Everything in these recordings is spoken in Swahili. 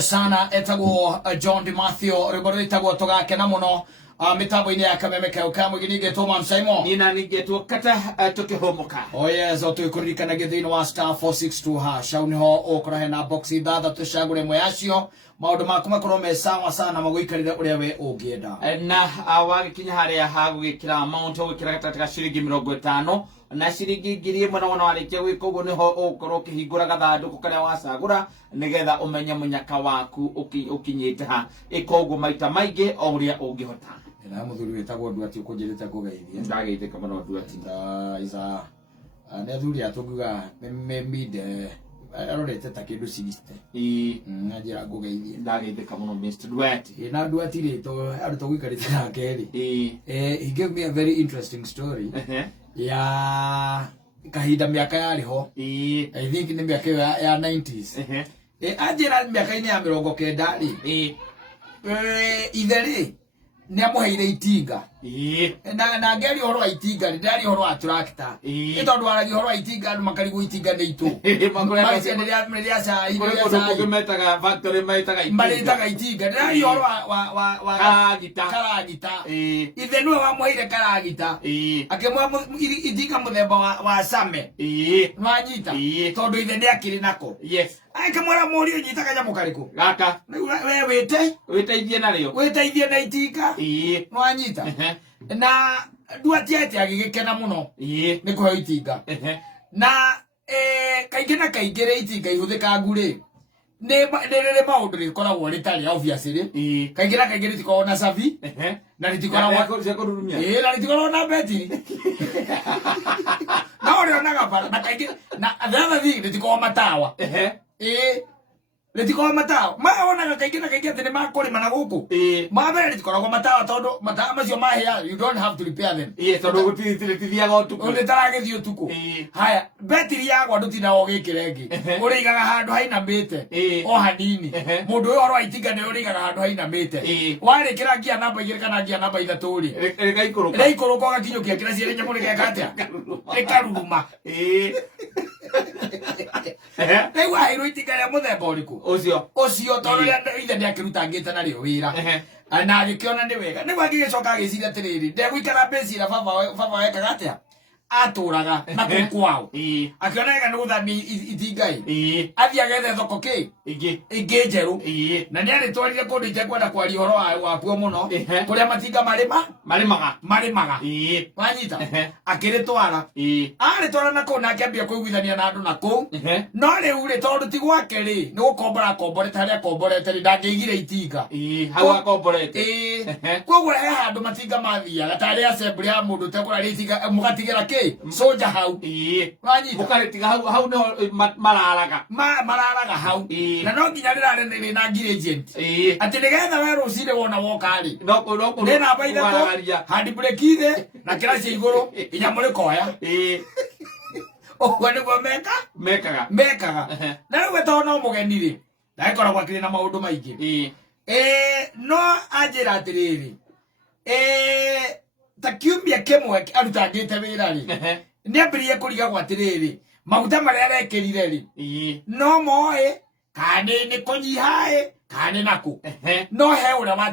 sana etagwo John DiMathio riboro itagwo tugakena muno mitambo-ini ya kameme kauka muginige Thomas Simon nina nigetwo kata tukihomoka yes otuikuririkana githini wa star 462 hash au niho ukora na box ithathatũ cagũre mwe yacio maundu maku makorwo me sawa sana magũikarire uria we ungienda na wagikinya haria hagũgikira amount ũgwikira gatagatĩ ga ciringi 50 na ciringi 1000 na warikia gwika ũguo niho ũkorwo ũkĩhingũra gathandũkũ karia wacagũra nigetha umenye munyaka waku ukinyite ha ikoguo maita maingĩ o uria ũngĩhota na muthuri wetagwo Nduati ukunjirite kugeithia ndageithĩka mũno Nduati isa ne thuri atunguga mide arorete ta kindu 60 njira kugeithia ndageithĩka mũno Mr. Nduati na Nduati rito aruto gwikarite nake ri he gave me a very interesting story ya kahinda miaka yariho I think ni miaka ya 90s ajira miaka-ini ya 90 ri itheri ni amuheire itinga na ngeri horo wa itinga ndari horo wa tractor itondu aragi horo wa itinga andu makarigu itinga ni itu maise ndia cha metaga factory maitaga itinga ndari horo wa karagita ithenu wa muheire karagita akemwa itinga muthemba wa same nwanyita tondu ithe ndi akiri nako ai kamwara muri unyitaga nyamu kariku gaka we witeithie nario witeithie na itinga nwanyita na Nduati ati agigikena muno ni kuhe itinga na kaingĩ na kaingĩ ri itinga ihuthika nguri ni riri maundu rikoragwo ritari obviously kaingĩ na kaingĩ ritikoragwo na savi na ritikoragwo na ritikoragwo na betiri na uri onaga bara na kaingĩ na the other thing ritikoragwo matawa Letiko matawa maonaga kaingĩ na kaingĩ ati ni makurima na guku mabere ritikoragwo matawa tondu matawa macio mahia you don't have to repair them tondu gutirithiaga utuku uri taragithio utuku haya betiri yagwa ndutina ogikirengi urigaga handu hainamite o hanini mundu uyu horo itinga ni urigaga handu hainamite warikira ngia namba 2 kana ngia namba 3 ri reikuruka gakinyukia kira ciere nyamu rigeka atia rikaruma Ewa hero itinga ria muthemba uriku ucio tondu ithe ni akirutangite nario wira na agikiona ni wega ni gwagigicoka agiciria atiriri ndegwikara mbecira baba wekaga atia aturaga na kwao akiona ega ni guthami itinga athia gethe thoko ingi njeru na ni aritwarire kundu itekwenda kwaria horo wakuo muno kuria matinga marimaga wanyita akiritwara aritwara na kuu nake ambia kuiguithania na andu na kuu no riu ri tondu ti gwake ri ni gukombora komborete haria komborete ri ndangĩigire itinga hau akomborete koguo he handu matinga mathiaga tari assembly ya mundu tekora ri itinga mugatigira soja hau wanyita mukaretiga hau no mararaga hau na no nginya rirare ni na ngiri agent ati nigetha we rucire wona woka ri ni namba ithatũ handbrake ithe na kĩraci igũrũ inya mũrĩ koya ũguo nĩguo mekaga na rĩu we no mũgeni rĩ ndagĩkoragwo akĩrĩ na maũndũ maingĩ no anjĩra atĩrĩrĩ ta kiumia kĩmwe arutangĩte wĩra rĩ ni ambirie kurigagwo atiriri maguta maria arekirire ri no moe kani ni kunyihae kani naku no he uria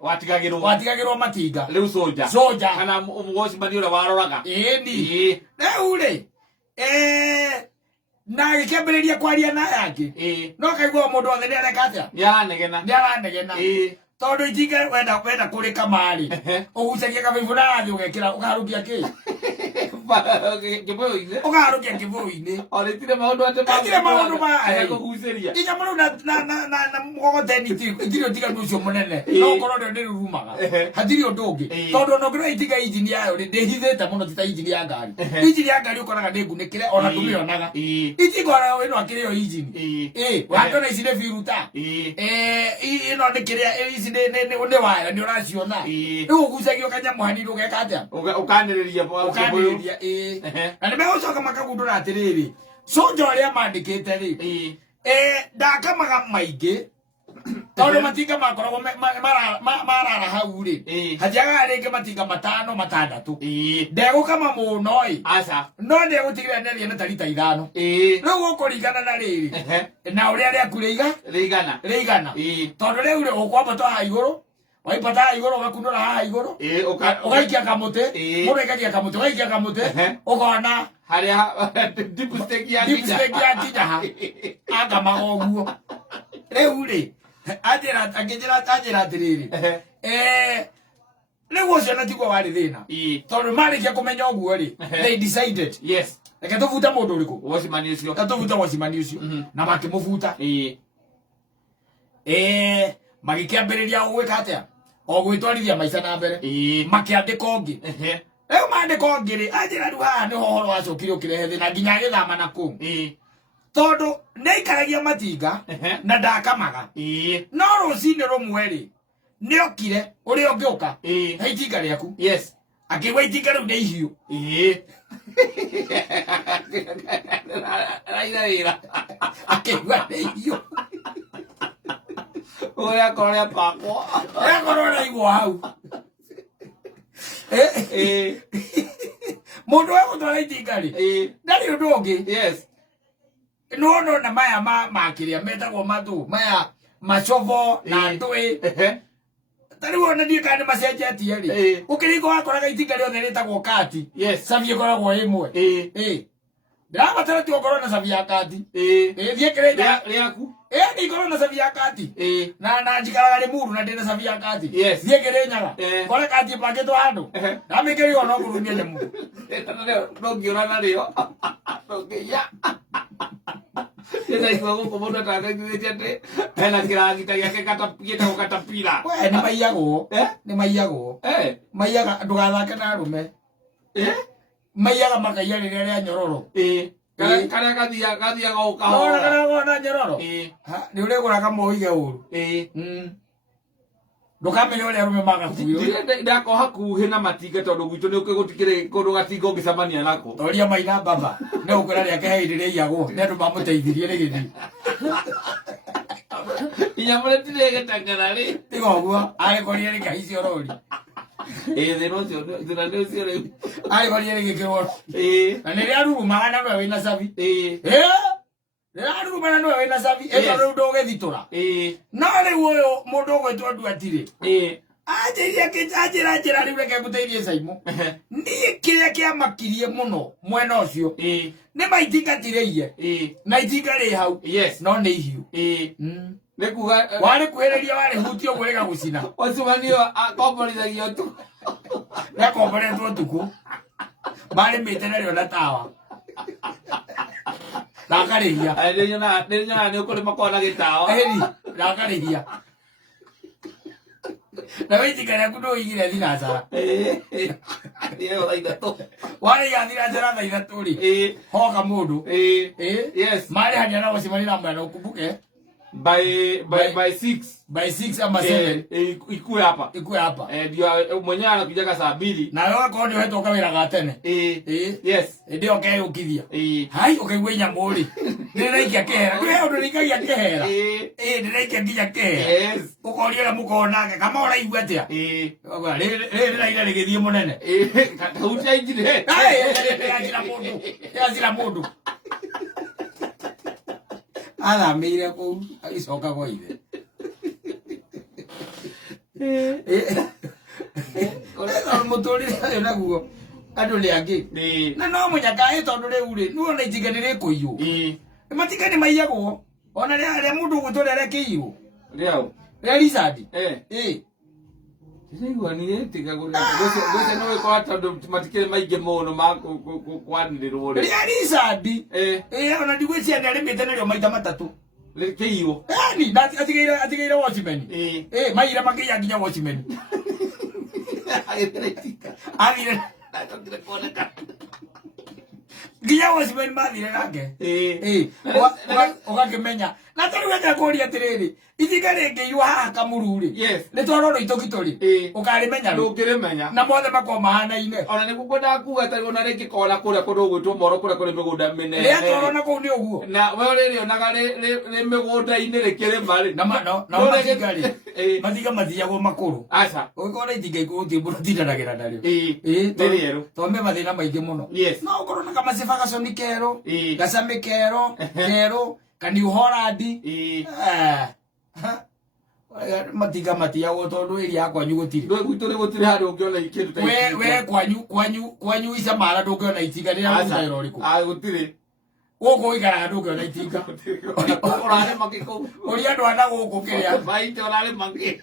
watigagirwo matinga riu soja kana mugoci mani uria waroraga ni riu ri na gikĩambĩrĩria kwaria na yake no kaigua mundu othe ni areka atia ni aranegena tondu itinga wenda kuri kamari ugucagia kabaibu na rathi ugekira ukaharukia ki ukaharukia kivui-ini oritire maundu ate kuguceria inya muno na mugogoteni itiri tiga nucio munene no ukorwo ndio ndirurumaga hatiri undu ungi tondu no ngiro itinga injini yayo ndihithite muno tita injini ya ngari injini ya ngari ukoraga ndingunikire ona tumionaga itinga ora ino akirio injini watona ici ni firuta ino ni kiria ni waya ni uraciona riu ugucagio kanyamu hanini ugeka atia ukaniriria na ni megucoka makagundura atiriri soja uria mandikite ri ndakamaga maingi tondu matinga makoragwo marara hau ri hathiaga ringi matinga 5 6 ndegukama muno aca no ndegutigira neria na tarita 5 riu gukuringana na riri na uria riaku riigana tondu riu ri ukwamba haha iguru waipata haha iguru ugakunura haha iguru ugaikia kamuti mundu ikagia kamuti ugaikia kamuti ukona haria deep stake ya kinya anga magoguo riu ri anjira atiriri riu ucio na tiguo wari thina tondu marikia kumenya uguo ri they decided yes reke tuvuta mundu uriku wacimani ucio tuvuta wacimani ucio na makimuvuta magikiambiriria gwika atia o gwitwarithia maica na mbere makiandika ungi riu mandika ungi ri anjira riu haha niho horo wacokire ukirehe thina nginya agithama na kuu tondu neikaragia matinga na ndakamaga no rucini rumwe ri niokire uria ungiuka he itinga riaku yes akigwa itinga riu ni ihiu raira akigwa ni ihiu uria korea pakwa korora igwa hau mundu wa gutwara itinga ri ndari undu ungi yes no na maya makiria metagwo matu maya macovo na ndui tari wona ndie kana macenjetie ri ukiringo wakoraga itinga riothe ritagwo kati cabi ikoragwo imwe ndirabatara tu ukorwo na cabi ya kati thie kirenja riaku ni ikorwo na cabi ya kati na njikaraga rimuru na ndina cabi ya kati thie kirenyaga kora kati ipangitwo handu ndamikiri ona ngurumia nyamu ndongiura nario ndongia Kita iko guku mundu atangagithite ati hena kiragita giake katapira we ni maiyago maiyaga ndugathake na arume maiyaga makaiya riria ria nyororo karia gathiaga ukahora kana nyororo ni uriguraga muige uru ndukamenya uria arume magakuyo ndako hakuhi na matinga tondu gwitu ni ukigutikire kundu gatinga ungicamania nako toria maina baba ne ukura riake heiri riago ne andu mamuteithirie rigithi inyamure tiregetangana ri tigoguo arikorie ri kahicio rori thina nä å cio rä u arikorie ri gikirwo na nä rä arurumaga na nwe wina cabi rĩrarurumana nĩwe wĩna cabi ĩno rĩu ndũgĩthitũra no rĩu ũyũ mũndũ ũgwĩtwo Nduatirĩ anjĩra rĩu reke ngũteithie Caimo niĩ kĩrĩa kĩamakirie mũno mwena ũcio nĩ maitingatire na itinga rĩ hau no nĩ ihiũ nĩ kuga warĩ kuhĩrĩria warĩ hutia ũguo rĩgagũcina Wacimanio akomborithagia ũtukũ nĩakomboretwo ũtukũ marĩmĩte narĩo na tawa Nakarihia. Nĩnyona nĩ ũkũrĩma kwana gĩtawa. Nakarihia. Na wĩitinga rĩaku ndũigire thinacara. Ĩyo thaa ithatũ. Warĩiga thinacara thaa ithatũ rĩ. Hoka mũndũ. Yes. Marĩhania na gũcemania na mwena ũkumbuke. By 6. By 6 ama 7. Ikue hapa. Ndio mwenyewe anakujaga saa 2. Na wewe kwa ndio wetu ukawira gatene. Yes. Ndio ukayukithia. Hai ukaigwa nyamũ rĩ. Ndĩraikia kehera. Wewe ndũrikagia kehera. Ndĩraikia nginya kehera. Yes. Ukoria la mukonake kama uraigua atia. Rĩrĩ raira rĩgĩthiĩ mũnene. Kautia injire. Yazira mũndũ. Athamĩire kũu agĩcoka gwa ithe. Mũtũrĩre ũyũ naguo andũ nĩ angĩ. Na no mũnyakaĩ tondũ rĩu rĩ nuona itinga nĩ rĩkũiywo. Matinga nĩ maiyagwo ona rĩrĩa mũndũ ũgũtũra rĩakĩiywo. Rĩa Richard. Ndĩraiguanire tiga gũcio no wĩkora tondũ matikĩrĩ maingĩ mũno ma kwanĩrĩrwo rĩ. Rĩa Richard. Ona ndigwĩciria nĩ arĩmĩte narĩo maita matatũ. Rĩkĩiywo. Ni atigĩire watchman. Maira makĩiya nginya watchman. Athire nginya watchman mathire nake. Ũgakĩmenya Na tari weka kori atiriri. Itika rege yuha kamururi. Yes. Ni twaro itokitori. Ukari menya. Ndukire menya. Na mothe mako mahana ine. Ona ni gukwenda kuga tari ona rege kora kuria kundu gwitwo moro kuria kuri migunda minene. Ria twaro na kuu ni uguo. Na we riri onaga ri migunda ine rikire mari. Na matigari. Matiga mathiagwo makuru. Aca. Ukora itika ikuti buru tindanagira nario. Riri yeru. Tombe mathina maingi muno. Yes. No ukoro na kama Ferguson kero. Gasame kero. Kero. Kani Holandi. Matiga matiagwo tondu iri yakwa nyugutiri. Ndwe gwitũ nĩ gũtirĩ handũ ũngĩona ikindu ta ici. We kwanyu ica mara ndũngĩona itinga rĩrĩa gũthaĩra ũrĩkũ. Gũtirĩ. Gũkũ ikaraga ndũngĩona itinga. Ũrarĩma gĩkũu. Ũrĩa andũ ana gũkũ kĩrĩa. Maitĩ ũrarĩma gĩ.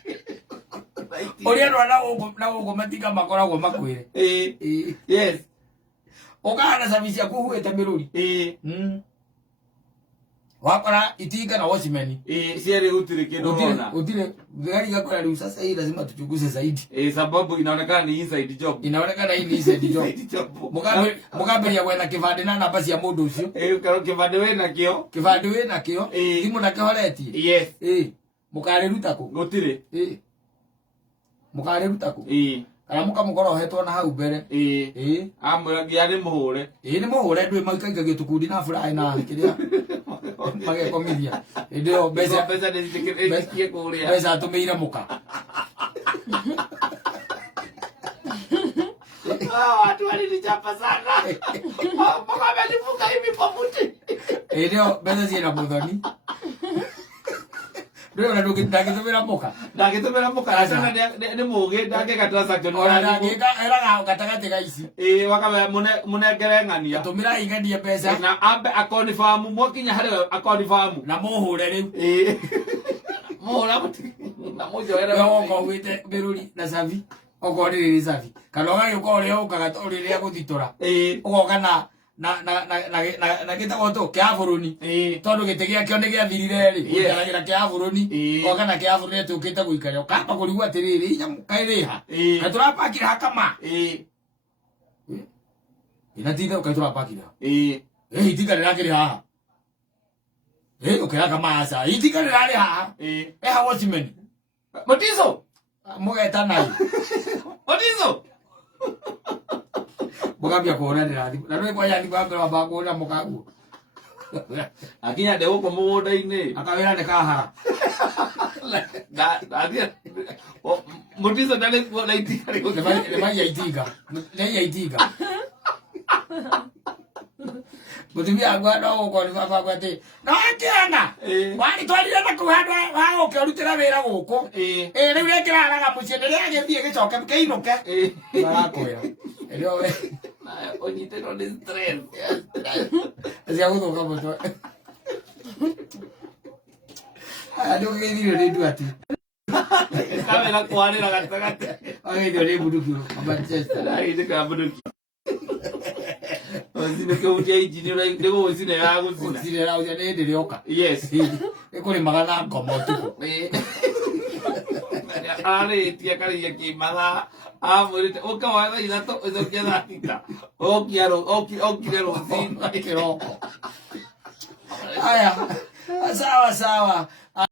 Ũrĩa andũ ana gũkũ matiga makoragwo makwĩre. Yes. Ũkahana cabi ciaku huĩte mĩrũri. Wakora itinga na watchman. Siari gũtirĩ kĩndũ ũrona. Gũtirĩ. Gari gakora rĩu sasa hii lazima tuchunguze zaidi. Sababu inaonekana ni inside job. Inaonekana hii ni inside job. Mukamberia gwetha kibande na namba cia mundu ucio. Kibande we nakio. Kibande we nakio. Thimu na kihoretie. Yes. Mukariruta ku. Gũtirĩ. Mukariruta ku. Kana mukamukorohetwo na hau mbere. Amwĩra nginya nĩ mũhũre. Nĩ mũhũre ndwe maikaikagia tukundi na fly na kĩrĩa. Magekomithia. Ndio mbeca nĩcikie kũrĩa. Mbeca tũmĩire muka. Watu walinichapa sana. Mpaka wamenifunga hivi kwa mti. Ndio mbeca ciĩna mũthoni. Ndio ndagĩtũmĩra muka. Ndagĩtũmĩra muka. Sana nĩ mũgĩ ndangĩka transaction. Ona ndangĩka eraga gatagatĩ ga ici. Wakabe mũnengere ng'ania. Tũmĩra ing'ania mbeca. Na ambe akonfirm mwakinya harĩ akonfirm. Na mũhũre rĩu. Mũhũra na mũjoera. Wongo gwĩte mĩrũri na cabi. Okorwo nĩ rĩrĩ cabi. Kana ũgagĩũka ũrĩa ũkaga rĩrĩa gũthitũra. Ũgoka na gĩtagwo tũ kĩa bũrũri. Tondũ gĩtĩ gĩakĩo nĩ gĩathirire rĩ. Ũikaragĩra kĩa bũrũri. Oka na kĩa bũrũri tũkĩte gũikarĩra. Ũkamba kũrigwo atĩrĩrĩ nyamũ kaĩrĩha. Na tũrapakire hakama. Inatinda ũkaitũrapakire. Itinga rĩrakĩrĩ haha. Ũkĩra kama aca. Itinga rĩrarĩ haha. Eha watchman. Mutiso. Mũgeta nayo. Mutiso. Mukambia kuonanĩra thimũ. Na nĩ kwa yani kwambĩra wamba kuona mũkaguo. Akinya ndĩ gũkũ mũgũnda-inĩ. Akawĩra nĩ kahara. Mutiso ndarĩ kuona itinga rĩu. Nĩ maiya itinga. Nĩ ya itinga. Mutumia agwa no gũkũ nĩ baba agwa atĩ no akĩana. Wanitwarire na kũu handũ ha gũkĩrutĩra wĩra gũkũ. Rĩu rĩkĩraraga mũciĩ nĩ rĩagĩthiĩ gĩcoke kĩinũke. Nĩarakwĩra. Ndio we. Onyitĩrwo nĩ stress. Cia gũthũka mũtwe. Andũ gĩthirwo nĩ nduati. Kamera kwarĩra gatagatĩ. Agĩthirwo nĩ bunduki Manchester. Agĩthĩka bunduki. Ozine ke utia injini ura ndego ozine ya guzina. Ozine ya utia ne ndiri oka. Yes. Ekole magana ngomo tuko. Ale tia kali ya kimala. Amurite okawa ila to ezokia dakika. Okiaro zin. Kiroko. Aya. Sawa sawa.